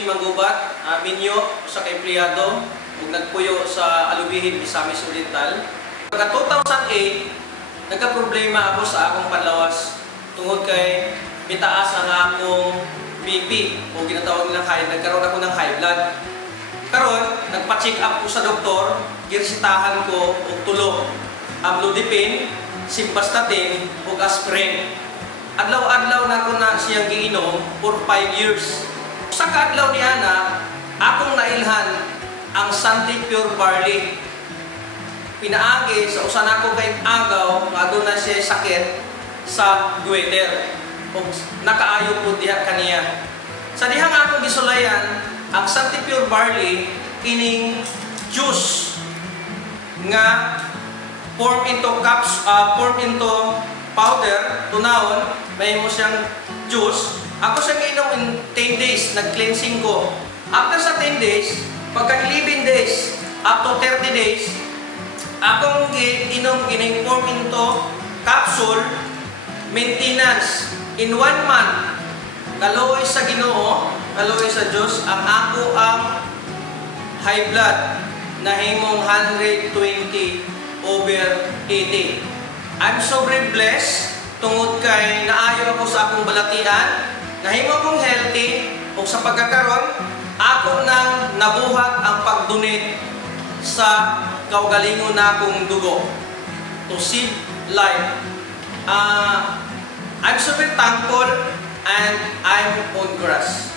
Edwin Manggubat, minyo sa empleyado ug nagpuyo sa Alubihin, Misamis Oriental. Pagka 2008, nagka-problema ako sa akong panlawas tungod kay mitaas ang akong BP o ginatawag nilang nagkaroon ako ng high blood. Karon, nagpa-check up ko sa doktor, giresitahan ko og tulo, amlodipine, simvastatin ug aspirin. Adlaw-adlaw na ko na siyang giinom for 5 years. Sa kaadlaw ni ana, akong nailhan ang Santi Pure Barley. Pinaagi sa usan ako kay agaw nga aduna siya sakit sa goiter. O nakaayo po diha kaniya. Sa dihang akong gisulayan, ang Santi Pure Barley kining juice nga form into cups, form into powder, tunawon, may mo siyang juice. Ako siya giinom in 10 days, nag-cleansing ko. After sa 10 days, pagka 11 days, up to 30 days, akong giinom gining form into capsule, maintenance. In 1 month, kaloy sa Ginoo, kaloy sa Diyos, ang ako ang high blood na himong 120/80. I'm so very blessed tungod kay naayo ako sa akong balatian, nahimo akong healthy, o sa pagkakaroon, ako nang nabuhat ang pag-donate sa kaugalingon na akong dugo to save life. I'm so very thankful and I'm on grass.